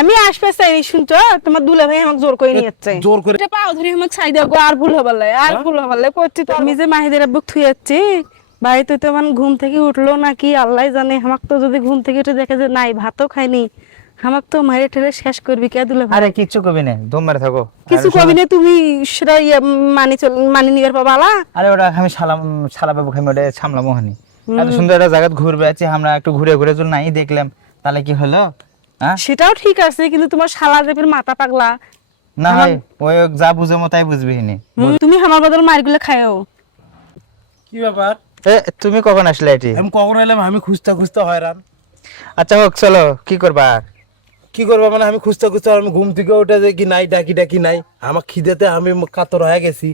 আমি আসবে চাই শুনছো তোমার দুলা ভাই আমাকে জোর করে নিয়ে যাচ্ছে জোর করে এটা পাও ধরে আমাকে ছাই দাও গো, আর ভুল হবে না আর ভুল হবে না করছি তো আমি যে মাহিদের আব্বুক থুই যাচ্ছি ভাই তো তেমন ঘুম থেকে উঠলো নাকি আল্লাহ জানে। আমাকে তো যদি ঘুম থেকে উঠে দেখে যে নাই ভাতও খাইনি আমাকে তো মারে ঠেলে শেষ করবি কে দুলা ভাই। আরে কিচ্ছু কবি না, ধুম মেরে থাকো। কিছু কবি না তুমি সেটা মানি নিবার পাবা আলা। আরে ওটা আমি শালা বাবু খাই ওটা সামলা মোহনি এত সুন্দর একটা জায়গা ঘুরবে আছে, আমরা একটু ঘুরে ঘুরে যদি নাই দেখলাম তাহলে কি হলো? হ্যাঁ সেটাও ঠিক আছে কিন্তু তোমার শালা দেবের মাথা পাগলা। না হয় ওই যা বুঝে মতাই বুঝবি নি। তুমি আমার বদল মারগুলো খায়ও। কি ব্যাপার? তুমি কখন আসলে এটি? আমি কখন এলাম? আমি খুঁজতে খুঁজতে হয়রান। আচ্ছা হোক, চলো কি করবা? কি করবো মানে আমি খুঁজতে খুঁজতে আমি ঘুম থেকে উঠে যে কি নাই ডাকি ডাকি নাই, আমার খিদেতে আমি কাতর হয়ে গেছি।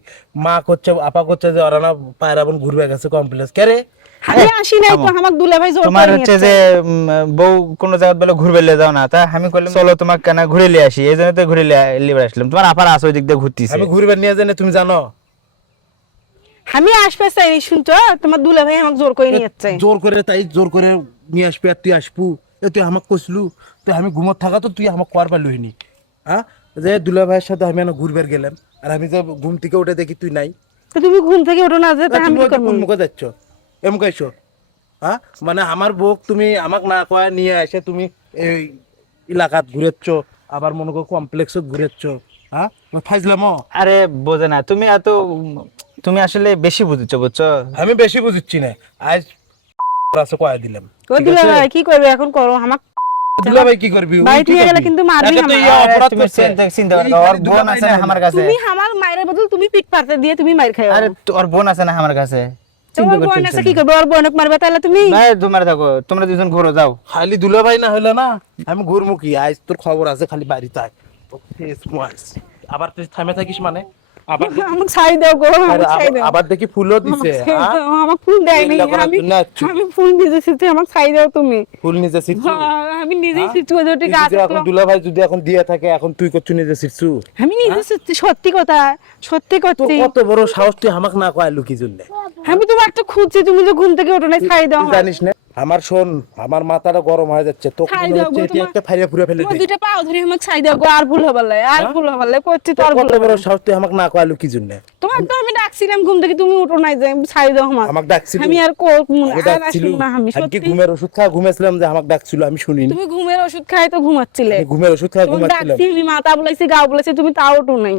মা করছে আপা করছে যে ওরা না পায়রা বোন ঘুরবে গেছে কমপ্লেক্স কে রে। আমি আসি নাই তো আমাকে দুলা ভাই জোর তোমার করে হচ্ছে নিয়ে যে যাচ্ছে। বউ কোনো জায়গা বলে ঘুরবে লিয়ে যাও না, তা আমি কইলাম চলো তোমাকে কেন ঘুরে লিয়ে আসি, এই জন্য তো ঘুরে লিয়ে আসলাম। তোমার আপার আসো ওই দিক দিয়ে ঘুরতেছে। আমি ঘুরবে নিয়ে জানি তুমি জানো? আমি আসবে চাই শুনছো তোমার দুলা ভাই আমাকে জোর করে নিয়ে যাচ্ছে। জোর করে তাই জোর করে নিয়ে আসবি আর তুই আসবু? তুই আমাকে কইসলু তুই আমি ঘুমত থাকা তো তুই আমাকে কর পারলুইনি। হ্যাঁ যে দুলা ভাইয়ের সাথে আমি না ঘুরবার গেলাম আর আমি যে ঘুম থেকে উঠে দেখি তুই নাই। তো তুমি ঘুম থেকে ওঠো না যে তা আমি তুমি কি করব? কোন মুখে যাচ্ছ এম কাইছো? হ্যাঁ মানে আমার বউক তুমি আমাকে না কয়া নিয়ে এসে তুমি এই এলাকাত ঘুরেছ, আবার মনে করো কমপ্লেক্সত ঘুরেছ। হ্যাঁ ফাইজলাম। আরে বোঝে না তুমি এত, তুমি আসলে বেশি বুঝছো বুঝছো। আমি বেশি বুঝছি না, আজ আছে কয়া দিলাম। ও দুলা ভাই কি করবে এখন করো আমাকে দুলা ভাই কি করবি? ভাই তুই গেলে কিন্তু মারবি একে তো আমাকে। ইয়া অপরাধ তুমি করছে। চিন্তা করো, ওর বোন আছে না আমার কাছে। তুমি আমার মায়ের বদল তুমি পিট পারতে দিয়ে তুমি মার খাও। আরে ওর বোন আছে না আমার কাছে, চিন্তা তোমার বোন করতে আছে কি করবে? ওর বোনক মারবে তাহলে তুমি? ভাই তোমার থাকো, তোমরা দুজন ঘুরো যাও। খালি দুলা ভাই না হইলে না আমি ঘুরমুখী। আজ তোর খবর আছে খালি বাড়িতে আয়। আবার তুই থামে থাকিস মানে? আবার আমাকে ছাই দাও গো, আরে আমাকে ছাই দাও। আবার দেখি ফুলও দিছে। হ্যাঁ? আমাকে ফুল দেয়নি। এগুলা করার আমি জন্য আসছো? আমি ফুল দিতেছি তুই আমাকে ছাই দাও তুমি। ফুল নিজে ছিটছু? আমি নিজেই সিটু ওটি তুই গাছ যদি এখন দুলা ভাই যদি এখন দিয়ে থাকে এখন তুই করছু নিজে ছিটছু? আমি নিজে সত্যি সত্যি কথা সত্যি তোর করছি। কত বড় সাহস তুই আমাকে না কয় লুকি জুললে? আমি তোমার একটা খুঁজছি, তুমি যে ঘুম থেকে ওঠো না ছাই দাও। তুই জানিস না আমার শোন আমার মাথাটা গরম হয়ে যাচ্ছে। তো ছাই মনে দাও হচ্ছে গো এটি একটা ফাইরে পুরো ফেলে তোমার দে। দুইটা পাও ধরে আমাকে ছাই দাও গো, আর ভুল হবে না আর ভুল হবে না করছি তো আর কত ভুল হবে বড় না। সাহস তুই আমাকে না কয় লুকি জুললে? তোমার তো আমি ডাকছিলাম ঘুম থেকে তুমি উঠো নাই যে ছাই দাও আমাকে। আমাকে ডাকছিল? আমি আর আমি ডাকছিল? না আমি আমি কি সত্যি। ঘুমের ওষুধ খাওয়া ঘুমেছিলাম যে আমাকে ডাকছিল আমি শুনিনি? তুমি ঘুমের ওষুধ খাই তো ঘুমাচ্ছিলে। আমি ঘুমের ওষুধ খাওয়া তোমাকে ঘুমাচ্ছিলাম? ডাকছি আমি মাথা বলেছি গা বলেছি তুমি তাও উঠো নাই।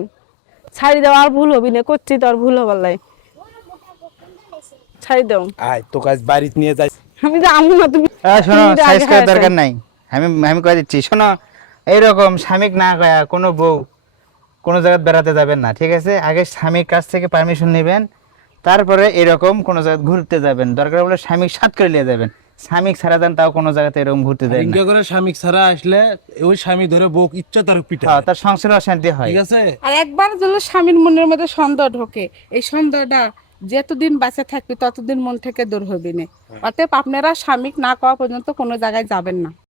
ছাড়ি দাও আর ভুল হবি না করছি তো আর ভুল হবে না। ছাড়ি দাও। আয় তো কাজ বাড়িতে নিয়ে যাই। আমি যাবো না তুমি। শোনো, তুমি সাইজ আগে করার হাঁটো। দরকার নাই। আমি আমি কয়ে দিচ্ছি, শোনো এইরকম স্বামীক না কয়া কোনো বউ কোনো জায়গায় বেড়াতে যাবেন না, ঠিক আছে? আগে স্বামীর কাছ থেকে পারমিশন নেবেন, তারপরে এরকম কোনো জায়গায় ঘুরতে যাবেন। দরকার হলে স্বামীক সাথ করে নিয়ে যাবেন। স্বামীক ছাড়া দেন তাও কোনো জায়গাতে এরকম ঘুরতে যাবেন না। ইনকা করে স্বামী ছাড়া আসলে ওই স্বামী ধরে বউক ইচ্ছা তার পিঠা। হ্যাঁ, তার সংসারে অশান্তি হয়। ঠিক আছে? আর একবার যদি স্বামীর মনের মধ্যে সন্দেহ ঢোকে, এই সন্দেহটা যতদিন বাঁচে থাকবে ততদিন মন থেকে দূর হবে না। অতএব আপনারা স্বামীক না কওয়া পর্যন্ত কোনো জায়গায় যাবেন না।